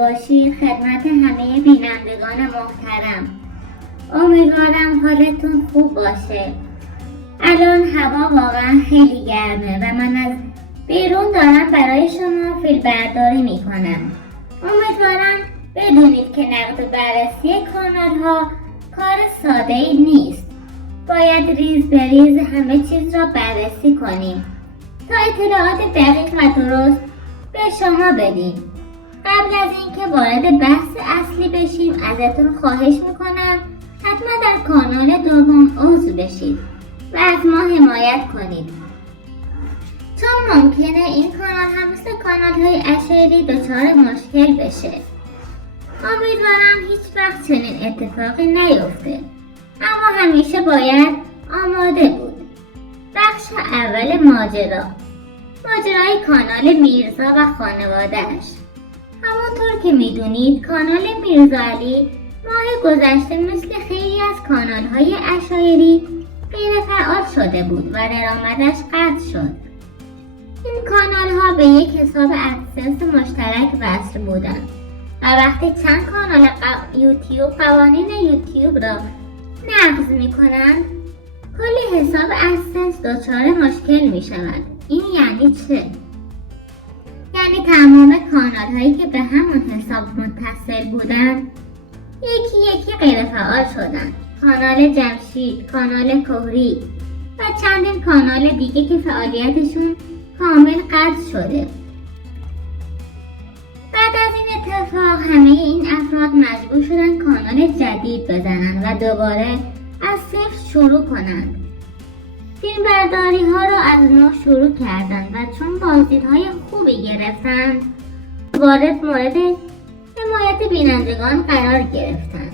نباشید خدمت همه بینندگان محترم. امیدوارم حالتون خوب باشه. الان هوا واقعا خیلی گرمه و من از بیرون دارم برای شما فیلم برداری میکنم. امیدوارم بدونید که نقد و بررسی کانال ها کار ساده ای نیست. باید ریز به ریز همه چیز را بررسی کنیم تا اطلاعات دقیق و درست به شما بدیم. قبل از اینکه وارد بحث اصلی بشیم ازتون خواهش میکنم حتما در کانال دوم عضو بشید و از ما حمایت کنید، چون ممکنه این کانال هم مثل کانال های اشعری دچار مشکل بشه. امیدوارم هیچ وقت چنین اتفاقی نیفته، اما همیشه باید آماده بود. بخش اول ماجرای کانال میرزا و خانواده‌اش. همونطور که میدونید کانال میرزا علی ماه گذشته مثل خیلی از کانال‌های اشعری غیر فعال شده بود و درآمدش قطع شد. این کانال‌ها به یک حساب ادسنس مشترک وصل بودند و وقتی چند کانال یوتیوب قوانین یوتیوب را نقض می‌کنند کلی حساب ادسنس دچار مشکل می‌شود. این یعنی چه؟ یعنی تمام کانال هایی که به همون حساب متصل بودن یکی غیر فعال شدن. کانال جمشید، کانال کهری و چندین کانال دیگه که فعالیتشون کامل قطع شده. بعد از این اتفاق همه این افراد مجبور شدن کانال جدید بزنن و دوباره از صفر شروع کنند. فیلم برداری ها را از نو شروع کردند و چون بازدیدهای خوبی گرفتند مورد حمایت بینندگان قرار گرفتند.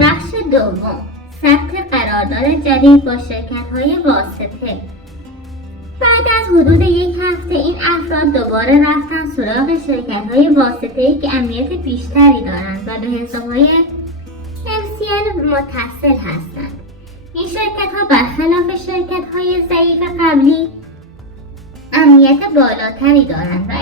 بخش دوم، ثبت قرارداد جدید با شرکت های واسطه. بعد از حدود یک هفته این افراد دوباره رفتن سراغ شرکت های واسطه‌ای که امنیت بیشتری دارند و به حساب های MCN متصل هستند. این شرکت ها برخلاف شرکت های ضعیف قبلی امنیت بالاتری دارند و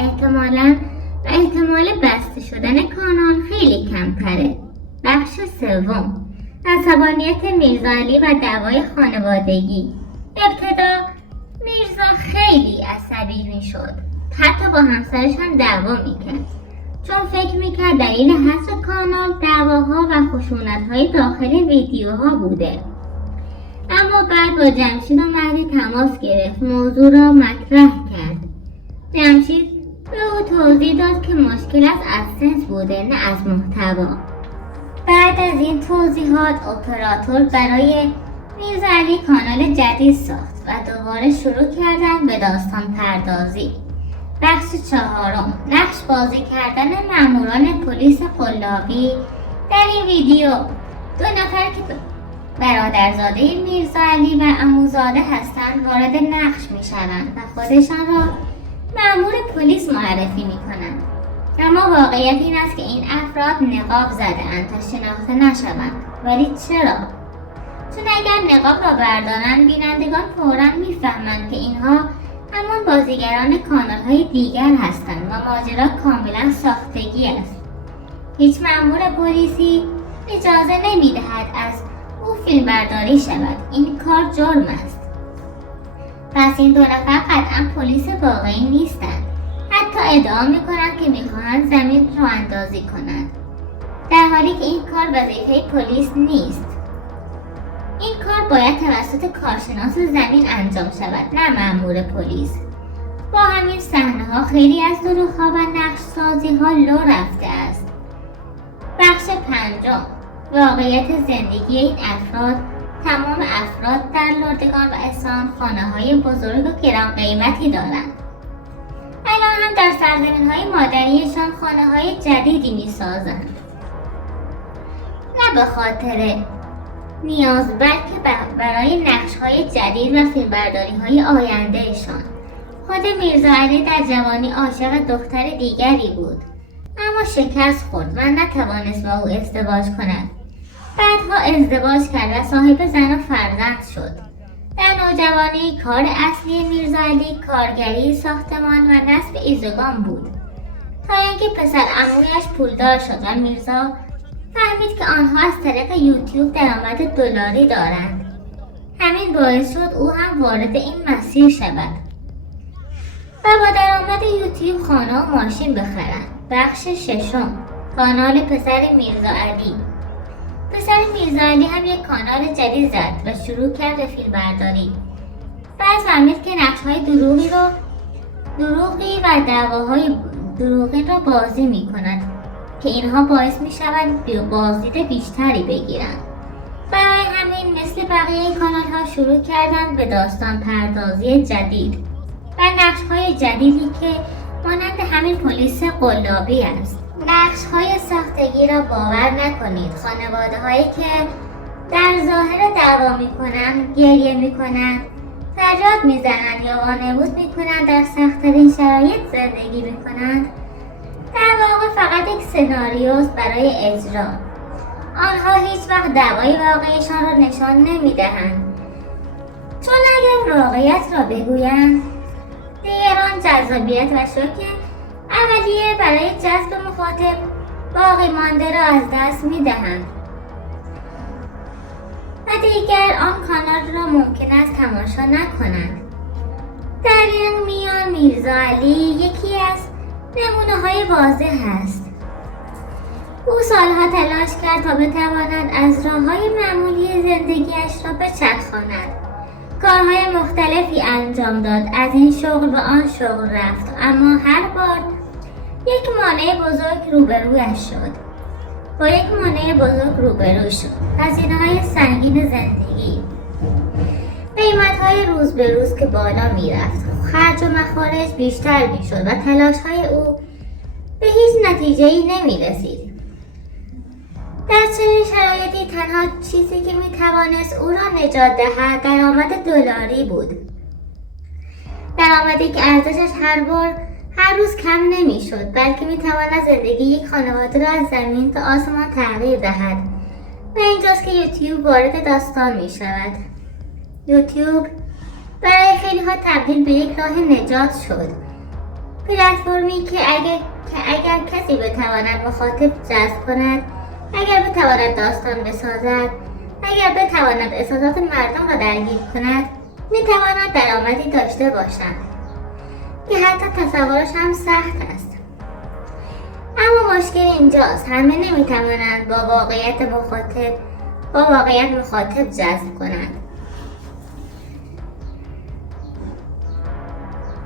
احتمال بسته شدن کانال خیلی کمتره. بخش سوم، عصبانیت میرزا علی و دعوای خانوادگی. ابتدا میرزا خیلی عصبی میشد، حتی با همسرش هم دعوا میکرد، چون فکر میکرد دلیل حذف کانال دعواها و خشونت‌های داخل ویدیوها بوده. اما بعد با جمشید و مهدی تماس گرفت، موضوع را مطرح کرد. جمشید به او توضیح داد که مشکل از ادسنس بوده نه از محتوا. بعد از این توضیحات اپراتور برای میرزا علی کانال جدید ساخت و دوباره شروع کردن به داستان پردازی. بخش چهارم، نقش بازی کردن ماموران پلیس قلابی. در این ویدیو دو نفر که برادرزاده میرزا علی و عموزاده هستند وارد نقش میشوند و خودشان را مأمور پلیس معرفی میکنند. اما واقعیت این است که این افراد نقاب زده اند تا شناخته نشوند. ولی چرا؟ چون اگر نقاب را بردارند بینندگان فوراً میفهمند که اینها همان بازیگران کانال‌های دیگر هستند و ماجرا کاملا ساختگی است. هیچ مأمور پلیسی اجازه نمیدهد از او فیلم برداری شود. این کار جرم است. پس این دو نفر قطعا پلیس واقعی نیستند. حتی ادعا میکنند که میخواهند زمین رو اندازی کنند، در حالی که این کار وظیفه پلیس نیست. این کار باید توسط کارشناس زمین انجام شود، نه مأمور پلیس. با همین صحنه ها خیلی از دروغ‌ها و نقش سازی ها لو رفته است. بخش پنجم، واقعیت زندگی این افراد. تمام افراد در لردگان و اصفهان خانه‌های بزرگ و گران قیمتی دارند. الان هم در سرزمین‌های مادریشان خانه‌های جدیدی می‌سازند، نه به خاطر نیاز بلکه برای نقش‌های جدید و فیلمبرداری‌های آیندهشان. خود میرزا علی در جوانی عاشق دختر دیگری بود، اما شکست خورد و نتوانست با او ازدواج کند. بعدها ازدواج کرد و صاحب زن و فرزند شد. در نوجوانی کار اصلی میرزا علی کارگری ساختمان و نصب ایزوگان بود. تا اینکه پسر عمویش پولدار شد و میرزا فهمید که آنها از طریق یوتیوب درآمد دلاری دارند. همین باعث شد او هم وارد این مسیر شود و با درآمد یوتیوب خانه و ماشین بخرد. بخش ششم، کانال پسر میرزا علی. پسر میرزا علی هم یک کانال جدید زد و شروع کرد به فیلم برداری. بعد فهمید که نقش‌های دروغی و دعواهای دروغین را بازی می کند که اینها باعث می شود بازدید بیشتری بگیرند. برای همین مثل بقیه کانال ها شروع کردند به داستان پردازی جدید و نقش‌های جدیدی که مانند همین پلیس قلابی است. نقش‌های ساختگی را باور نکنید. خانواده‌هایی که در ظاهر دعوا می‌کنند، گریه می‌کنند، فریاد می‌زنند یا وانمود می‌کنند در سخت‌ترین شرایط زندگی می‌کنند، در واقع فقط یک سناریوست برای اجرا. آنها هیچ وقت دعوای واقعیشان را نشان نمی‌دهند، چون اگر واقعیت را بگویند دیگران جذابیت و شوک اولیه برای جذب مخاطب باقی مانده را از دست می‌دهند و دیگر آن کانال را ممکن است تماشا نکنند. در این میان میرزا علی یکی از نمونه‌های واضح است. او سالها تلاش کرد تا بتواند از راه‌های معمولی زندگیش را بچرخاند. کارهای مختلفی انجام داد، از این شغل به آن شغل رفت، اما هر بار یک مانع بزرگ روبرویش شد. با یک مانع بزرگ روبرو شد. هزینه‌های سنگین زندگی، قیمت‌های روز به روز که بالا می‌رفت، خرج و مخارج بیشتر می‌شد و تلاش‌های او به هیچ نتیجه‌ای نمی‌رسید. در چنین شرایطی تنها چیزی که می‌توانست او را نجات دهد درآمد دلاری بود. درآمدی که ارزشش هر روز کم نمی‌شد، بلکه می‌تواند زندگی یک خانواده را از زمین تا آسمان تغییر دهد. و اینجاست که یوتیوب وارد داستان می‌شود. یوتیوب برای خیلی‌ها تبدیل به یک راه نجات شد. پلتفرمی که اگر کسی بتواند مخاطب جذب کند، اگر بتواند داستان بسازد، اگر بتواند احساسات مردم را درگیر کند، می‌تواند درآمدی داشته باشد که حتی تصورش هم سخت است. اما مشکل اینجاست، همه نمی‌توانند با واقعیت مخاطب جذب کنند.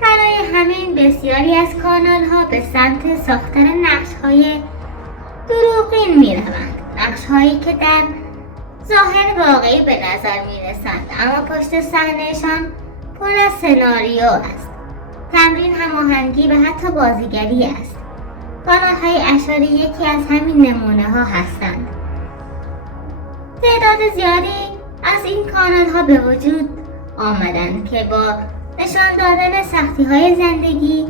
برای همین بسیاری از کانال‌ها به سمت ساختن نقش‌های دروغین می‌روند. نقش‌هایی که در ظاهر واقعی به نظر می‌رسند، اما پشت صحنه‌شان پر از سناریو است. تمرین، هماهنگی و حتی بازیگری است. کانال‌های اشاری یکی از همین نمونه‌ها هستند. تعداد زیادی از این کانال‌ها به وجود آمدند که با نشان دادن سختی‌های زندگی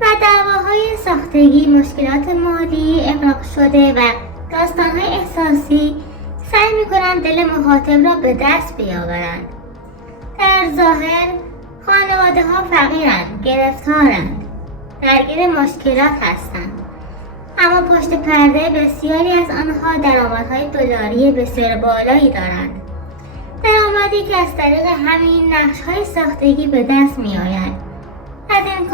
و دعواهای ساختگی، مشکلات مالی، اغراق شده و داستان‌های احساسی سعی می‌کنند دل مخاطب را به دست بیاورند. در ظاهر خانواده‌ها فقیرند، گرفتارند، درگیر مشکلات هستند، اما پشت پرده بسیاری از آنها درآمدهای دلاری بسیار بالایی دارند. درآمدی که از طریق همین نقش‌های ساختگی به دست می‌آید. از این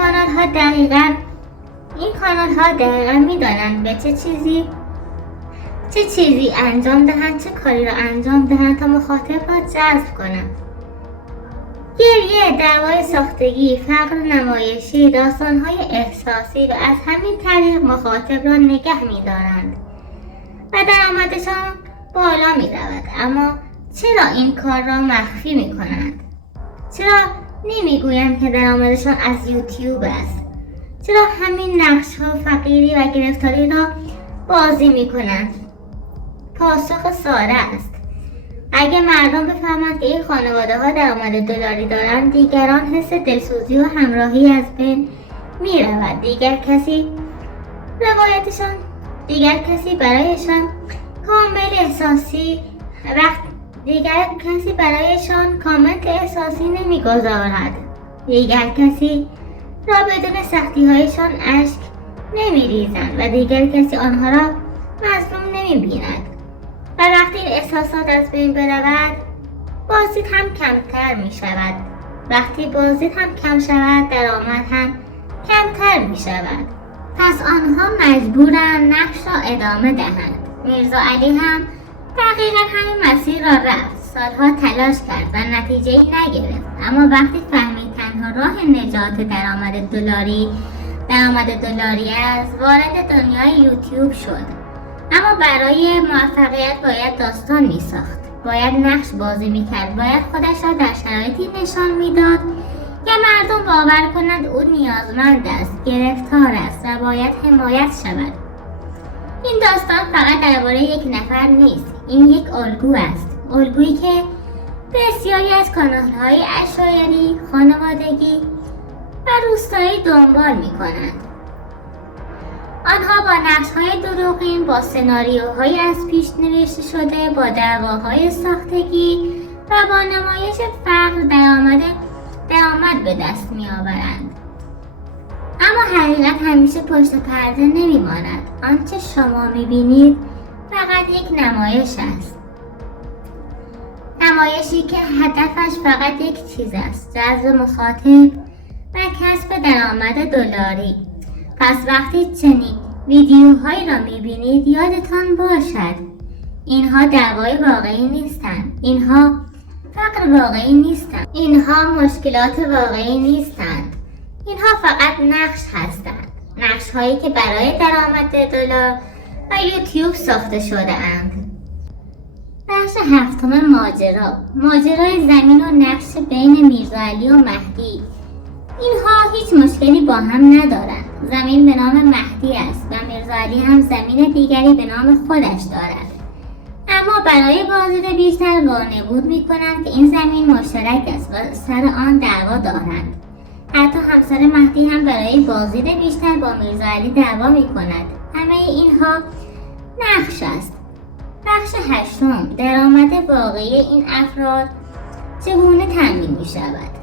کانال‌ها دقیقاً می‌دانند به چه چیزی انجام دهند، چه کاری را انجام دهند تا مخاطب را جذب کنند. گریه، دعوای ساختگی، فقر نمایشی، داستان‌های احساسی و از همین طریق مخاطب را نگه می‌دارند و درآمدشان بالا می‌رود. اما چرا این کار را مخفی می‌کنند؟ چرا نمی‌گویند که درآمدشان از یوتیوب است؟ چرا همین نقش‌ها فقیری و گرفتاری را بازی می‌کنند؟ پاسخ ساده است. اگه مردم بفهمند که این خانواده‌ها درآمد دلاری دارند، دیگران حس دلسوزی و همراهی از بین می‌رود. دیگر کسی برایشان کامنت احساسی نمی‌گذارد. دیگر کسی را بدون سختی‌هایشان اشک نمیریزند و دیگر کسی آنها را مظلوم نمیبیند و وقتی احساسات از بین برود بازدید هم کمتر می شود. وقتی بازدید هم کم شود درآمد هم کمتر می شود. پس آنها مجبورند نقش را ادامه دهند. میرزا علی هم دقیقا همین مسیر را رفت. سالها تلاش کرد و نتیجه‌ای نگرفت. اما وقتی فهمید تنها راه نجات درآمد دلاری است، وارد دنیای یوتیوب شد. اما برای موفقیت باید داستان می‌ساخت. باید نقش بازی می‌کرد. باید خودش را در شرایطی نشان می‌داد که مردم باور کنند او نیازمند است، گرفتار است و باید حمایت شود. این داستان فقط درباره یک نفر نیست. این یک الگو است. الگویی که بسیاری از کانال‌های عشایری، خانوادگی و روستایی دنبال می‌کنند. آنها با نقش‌های دروغین، با سناریوهای از پیش نوشته شده، با دعواهای ساختگی و با نمایش فقر درآمد به دست می‌آورند. اما حقیقت همیشه پشت پرده نمی‌ماند. آنچه شما می‌بینید فقط یک نمایش است. نمایشی که هدفش فقط یک چیز است: جذب مخاطب و کسب درآمد دلاری. پس وقتی چنین ویدیوهایی را می‌بینید یادتان باشد اینها دعوای واقعی نیستند. اینها فقر واقعی نیستند. اینها مشکلات واقعی نیستند. اینها فقط نقش هستند. نقش هایی که برای درآمد دلار و یوتیوب ساخته شده اند. بخش هفتم ماجرای زمین و نقش بین میرزا علی و مهدی. اینها هیچ مشکلی با هم ندارند. زمین به نام مهدی است و میرزا علی هم زمین دیگری به نام خودش دارد. اما برای بازدید بیشتر وانمود می‌کنند که این زمین مشترک است و سر آن دعوا دارند. حتی همسر مهدی هم برای بازدید بیشتر با میرزا علی دعوا می‌کند. همه اینها نقش است. بخش هشتم، درآمد واقعی این افراد چگونه تامین می‌شود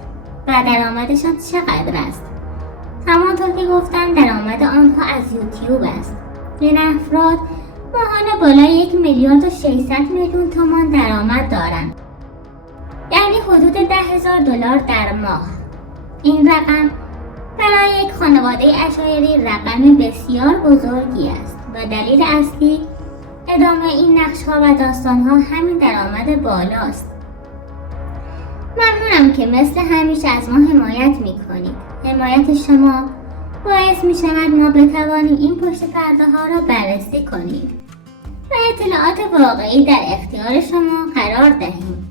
و درآمدشان چقدر است؟ همانطور که گفتم درآمد آنها از یوتیوب است. این افراد ماهانه بالای 1,600,000,000 تومان درآمد دارند. یعنی حدود $10,000 در ماه. این رقم برای یک خانواده عشایری رقم بسیار بزرگی است و دلیل اصلی ادامه این نقش‌ها و داستان‌ها همین درآمد بالاست. ممنونم که مثل همیشه از ما حمایت می‌کنید. حمایت شما باعث می‌شود ما بتوانیم این پشت پرده ها را بررسی کنیم و اطلاعات واقعی در اختیار شما قرار دهیم.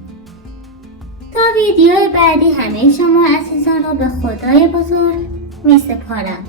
تا ویدیو بعدی همه شما عزیزان را به خدای بزرگ می‌سپارم.